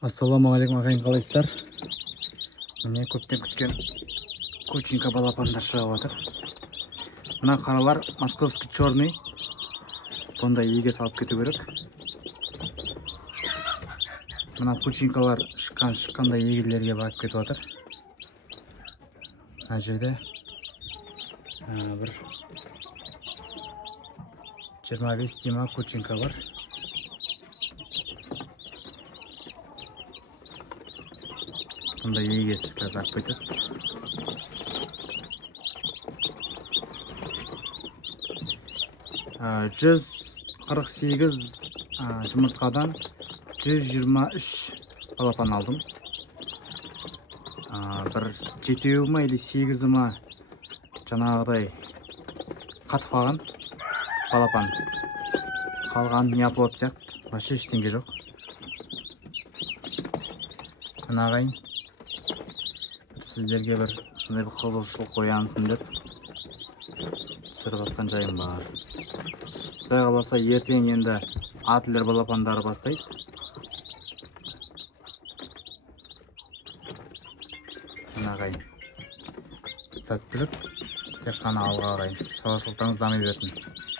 Ассалаумағалейкум ағайын, қалайсыздар? Міне көптен күткен кучинка балапандар шығып жатыр. Мына қаралар московский черный. Бұндай еге салып кету керек. Мына кучинкалар шыққандай егелерге барып кетіп жатыр. Мына жерде бір 25 тима кучинка бар. Бұнда егесі қазір ақ кетеді. Жүз 48 жұмыртқадан 123 балапан алдым. Бір 7 ма или 8 ма жаңағыдай қатып қалған балапан. Қалған не алып сияқты, вообще ештеңе жоқ. Мына ағайын сіздерге бір сондай бір қызығушылық оянсын деп түсіріп жатқан жайым бар. Құдай қаласа ертең енді атлер балапандары бастайды. Мына ағайын сәттілік, тек қана алға қарай. Шаруашылықтарыңыз дами берсін.